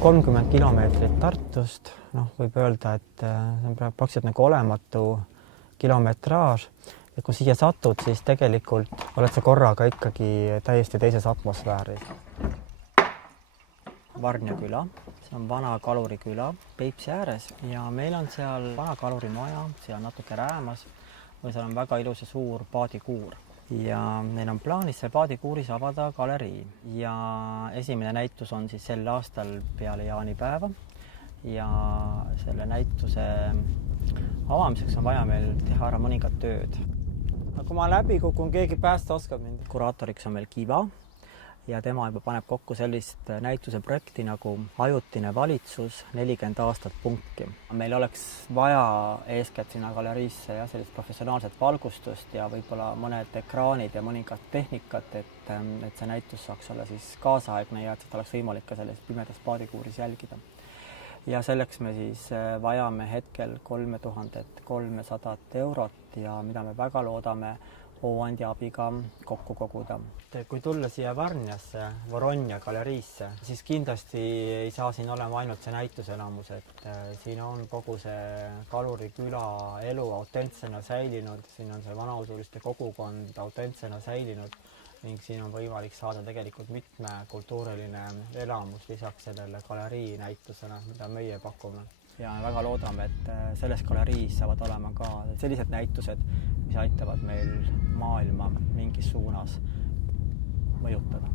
30 kilomeetrit Tartust, võib öelda, et see on praktiliselt nagu olematu kilometraaž. Ja kui siia satud, siis tegelikult oled sa korraga ikkagi täiesti teises atmosfääris. Varnja küla, see on vana kaluriküla Peipsi ääres ja meil on seal vana kalurimaja, seal natuke räämas või seal on väga ilus ja suur paadikuur. Ja meil on plaanis seal paadikuuris avada galerii ja esimene näitus on siis sel aastal peale jaanipäeva ja selle näituse avamiseks on vaja meil teha ära mõningad tööd. Kui ma läbi kukun, keegi päästa oskab mind. Kuraatoriks on meil Kiva ja tema juba paneb kokku sellist näituse projekti nagu Ajutine valitsus 40 aastat punki. Meil oleks vaja eeskätt sinna galeriisse ja sellist professionaalset valgustust ja võib-olla mõned ekraanid ja mõningad tehnikat, et see näitus saaks olla siis kaasaegne ja et seda oleks võimalik ka selles pimedas paadikuuris jälgida. Ja selleks me siis vajame hetkel 3300 eurot ja mida me väga loodame Hooandi abiga kokku koguda. Kui tulla siia Varnjasse, Voronja galeriisse, siis kindlasti ei saa siin olema ainult see näituselamus, et siin on kogu see kaluriküla elu autentsena säilinud, siin on see vanausuliste kogukond autentsena säilinud ning siin on võimalik saada tegelikult mitmekultuuriline elamus lisaks sellele galerii näitusena, mida meie pakume. Ja väga loodame, et selles galeriis saavad olema ka sellised näitused, mis aitavad meil maailma mingis suunas mõjutada.